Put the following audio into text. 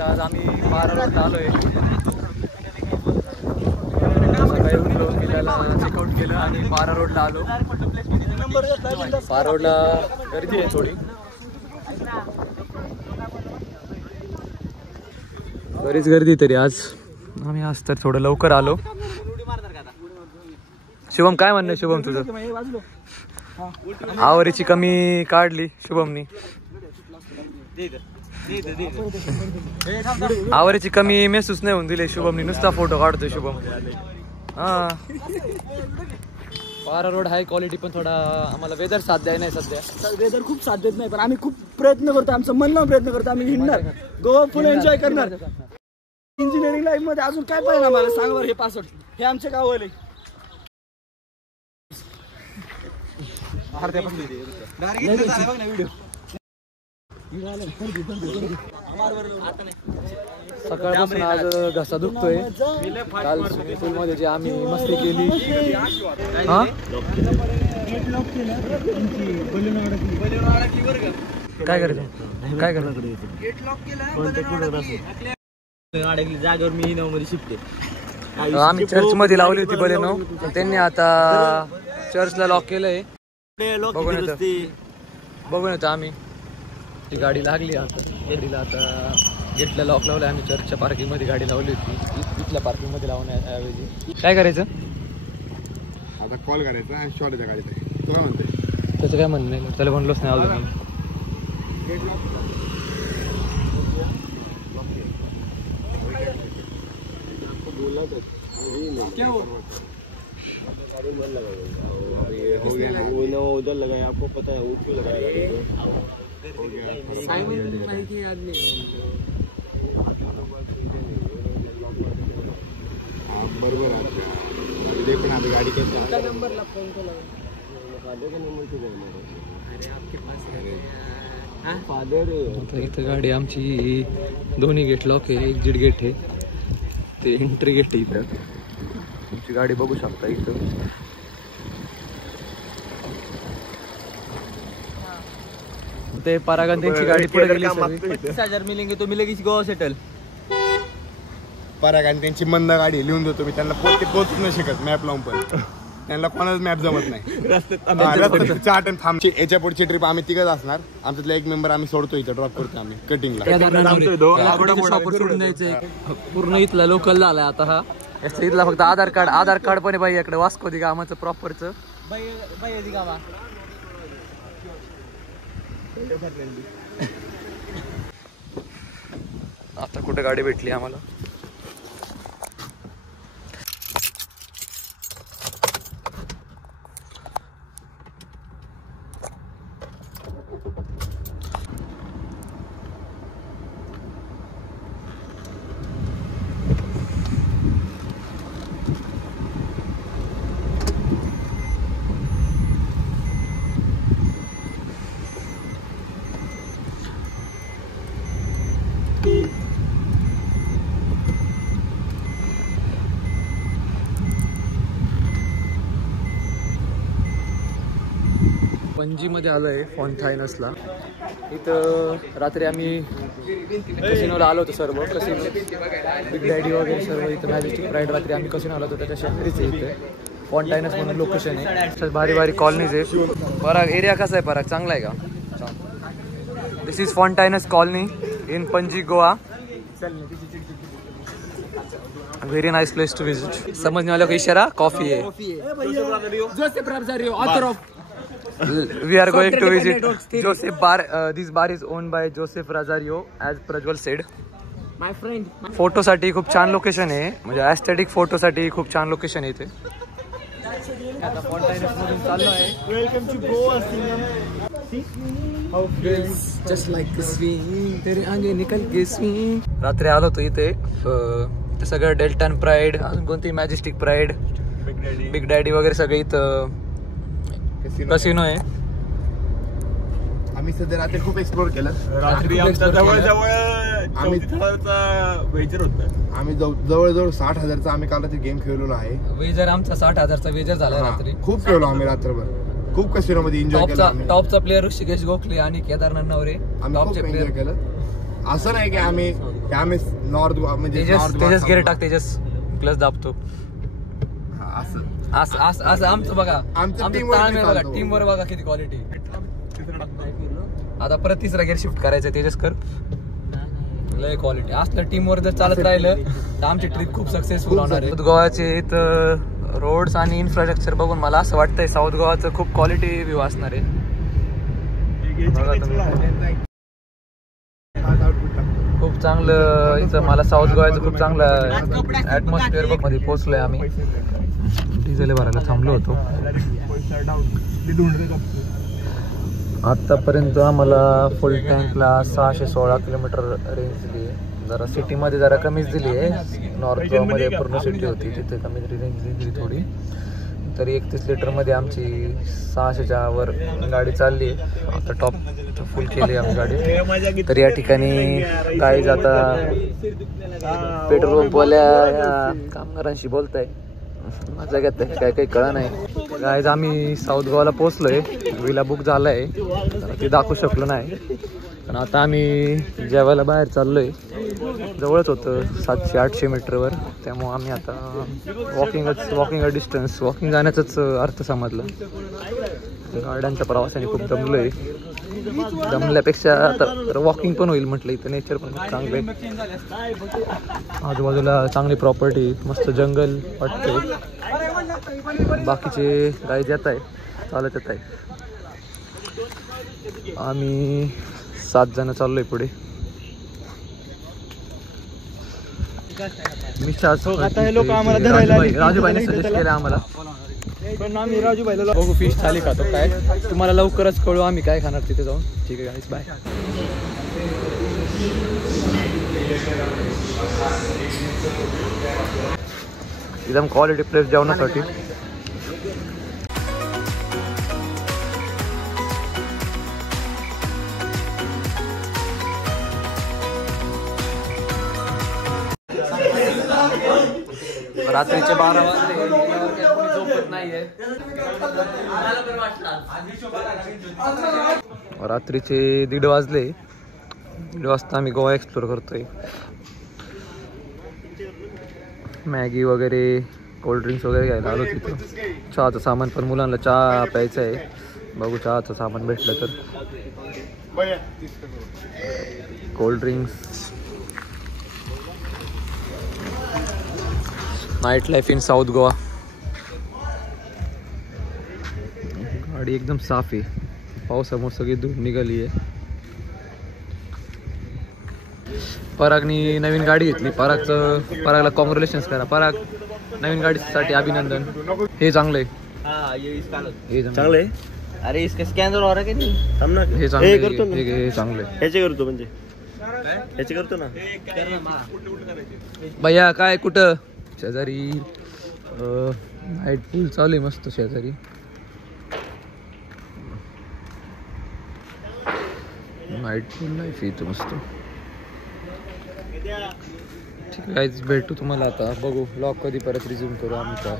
आज आम्ही बारा रोडला आलोय. सकाळी उठलो किल्ल्याला चेकआउट केलं आणि बारा रोडला आलो. बारा रोडला गर्दी आहे थोडी, बरीच गर्दी तरी आज. आम्ही आज तर थोडं लवकर आलो. शुभम काय म्हणणं शुभम तुझं? आवरीची कमी काढली शुभमनी. आवरीची कमी महसूस नाही होऊन दिली शुभमनी, नुसता फोटो काढतोय शुभम. हा बारा रोड हाय क्वालिटी, पण थोडा आम्हाला वेदर साथ द्याय नाही सध्या. वेदर खूप साथ देत नाही, पण आम्ही खूप प्रयत्न करतो, आमचं मन लावून प्रयत्न करतो. आम्ही हिंडणार, गोवा फुल एन्जॉय करणार. इंजिनिअरिंग लाईफ मध्ये अजून काय पाहिजे आम्हाला सांग बरं. हे पासवर्ड हे आमच्या गावाले सकाळपासून आज घसा दुखतोय. काल स्विमिंग पूल मध्ये जे आम्ही मस्ती केली. हा काय करायचं काय करायचं जागेवर मी मध्ये शिफ्ट. आम्ही चर्च मध्ये लावली होती बलेनो, त्यांनी आता चर्चला लॉक केलंय. बघून येतो आम्ही. ती गाडी लागली आता गाडीला, आता गेटला लॉक लावलं. आम्ही चर्चच्या पार्किंग मध्ये गाडी लावली होती, इथल्या पार्किंग मध्ये लावण्याऐवजी काय करायचं आता कॉल करायचा आणि शॉर्टच्या गाडीत तुला म्हणते त्याचं काय म्हणणं नाही, त्याला म्हणलोच नाही अजून. उधर लगाया आपको पता है, वो क्यों लगाया? बरोबर आहे, पण आता गाडी कैसा नंबर इथं गाडी आमची दोन्ही गेट लॉक आहे. एक्झिट गेट आहे, ते एंट्री गेट आहे. इथं तुमची गाडी बघू शकता. इथं ते परागन त्यांची गाडी पुढे गेली. 35,000 मिलेंगे तो मिलेगी गोवा सेटल. पराग त्यांची मंद गाडी लिहून देतो मी त्यांना. पोहोचू नाही शकत मॅप लावून, पण त्यांना कोणाच मॅप जमत नाही. चाट थांब. याच्या पुढची ट्रिप आम्ही तिघच असणार. आमच्यातला एक मेंबर आम्ही सोडतो, इथं ड्रॉप करतो आम्ही कटिंगला. पूर्ण इथला लोकल झालाय आता हा. इथला फक्त आधार कार्ड पण आहे बाई इकडे वास्को दी गावाचं प्रॉपरचं. आता कुठे गाडी भेटली आम्हाला. पणजीमध्ये आलो आहे फॉन्टायनसला. इथं रात्री आम्ही कसिनोला आलो होतो. सर्व कसिनो बिग डॅडी वगैरे सर्व इथं मॅजेस्टिक प्राईड रात्री आम्ही कसिनो आलो होतो. त्याच्या शेजारीच आहे इथे फॉन्टायनस म्हणून लोकेशन आहे. भारी भारी कॉलनीज आहे. पराग एरिया कसा आहे पराग, चांगला आहे का? This is Fontainhas colony in Panaji Goa. Very nice place to visit. समझने वालों को इशारा कॉफी है. We are going to visit Joseph Bar. This bar is owned by Joseph Razario, as Prajwal said. My friend. Photo साठी खूप छान लोकेशन आहे, म्हणजे ॲस्थेटिक फोटो साठी खूप छान लोकेशन आहे इथे. आता फॉन्टायनस मधून चाललो आहे. Welcome to Goa. Just like swing तेरे आगे निकल के स्विंग. रात्री आलो होतो इथे. सगळं डेल्टन प्राईड, अजून कोणती मॅजेस्टिक प्राईड, बिग डॅडी वगैरे सगळे इथं कसिनो आहे. आम्ही सध्या रात्री खूप एक्सप्लोर केलं. रात्री आमच्या जवळ वेजर होतं. आम्ही जवळजवळ 60,000चा आम्ही काल रात्री गेम खेळलेलो आहे. वेजर आमचा 60,000चा वेजर झाला रात्री. खूप खेळलो आम्ही रात्रभर. खूप कसिनो मध्ये एन्जॉय केला. टॉपचा प्लेअर ऋषिकेश गोखले आणि केदारनाथ नवरे आम्ही खूप एन्जॉय केलं. असं नाही की आम्ही हे आम्ही नॉर्थ म्हणजे तेजस गेअर टाक, तेजस क्लच दाबतो. असं असं आमचं बघा, आमचं आमचं teamwork ताळमेळ बघा, चालतो. टीम वर बघा किती क्वालिटी. आता परत तिसरा गेअर शिफ्ट करायचं, तेजस कर. लय क्वालिटी असलं टीम वर जर चालत राहिलं तर आमची ट्रिप खूप सक्सेसफुल होणार आहे. साऊथ गोवाचे इथं रोड्स आणि इन्फ्रास्ट्रक्चर बघून मला असं वाटतंय साऊथ गोवाचं खूप क्वालिटी व्ह्यू असणार आहे. बघा तुम्ही. खूप चांगलं इथं मला साऊथ गोव्याचं खूप चांगलं ऍटमॉस्फिअर बघ मध्ये पोहोचलोय आम्ही. डिझेल भरायला थांबलो होतो. आतापर्यंत आम्हाला फुल टँकला 616 किलोमीटर रेंज दिली आहे. जरा सिटीमध्ये जरा कमीच दिली आहे. नॉर्थ गोवामध्ये पूर्ण सिटी होती, तिथे कमी रेंज दिली थोडी. तरी 31 लिटरमध्ये आमची 600च्या वर गाडी चालली आहे. आता टॉप फुल केली आम्ही गाडी. तर या ठिकाणी गाईज आता पेट्रोल पंपवाल्या कामगारांशी बोलताय. मजा घेत काय काही कळा नाही. गाईज आम्ही साऊथ गोवाला पोहोचलोय. विला बुक झालाय, ते दाखवू शकलो नाही. पण आता आम्ही जेवायला बाहेर चाललोय. जवळच होतं 700-800 मीटरवर. त्यामुळं आम्ही आता वॉकिंग डिस्टन्स वॉकिंग जाण्याचाच अर्थ समजला. गाड्यांच्या प्रवासाने खूप दमलोय. दमल्यापेक्षा आता वॉकिंग पण होईल म्हटलं. इथं नेचर पण खूप चांगलं आहे. आजूबाजूला चांगली प्रॉपर्टी, मस्त जंगल वाटतंय. बाकीचे गाईज येत आहे, चालत येत आहे. आम्ही 7 जण चाललोय पुढे. राजूभाईने सजेस्ट केलं आम्हाला. पण आम्ही राजूभाईला बघू फिश थाली खातो काय. तुम्हाला लवकरच कळू आम्ही काय खाणार तिथे जाऊन. ठीक आहे गाईस, बाय. एकदम क्वालिटी प्लेस जेवणासाठी. रात्रीचे 12 वाजले, कोणी झोपत नाहीये. रात्रीचे 1:30 वाजले. 1:30 वाजता आम्ही गोवा एक्सप्लोर करतोय. मॅगी वगैरे, कोल्ड्रिंक्स वगैरे घ्यायला आलो तिथं. चहाचं सामान पण, मुलांना चहा प्यायचं आहे. बघू चहाचं सामान भेटलं तर. Cold drinks, night life in south Goa. गाडी एकदम साफ आहे. पावसामुळे सगळी धूळ निघाली आहे. परागनी नवीन गाडी घेतली. परागला कॉंग्रॅच्युलेशन्स करा. पराग, नवीन गाडीसाठी अभिनंदन. हे चांगलं आहे, हे चांगलं आहे. अरे इसका स्कॅनर हो रहा है नहीं? हम ना हे चांगलं आहे, हे चांगलं आहे. ह्याचे करतो म्हणजे ह्याचे करतो ना. भैया काय कुठं? शेजारी नाईट पूल चालू आहे मस्त शेजारी. नाईट पूल लाईफ इथं मस्त. ठीक आहे, भेटू तुम्हाला आता. बघू ब्लॉग कधी परत रिझ्यूम करू आम्ही. काय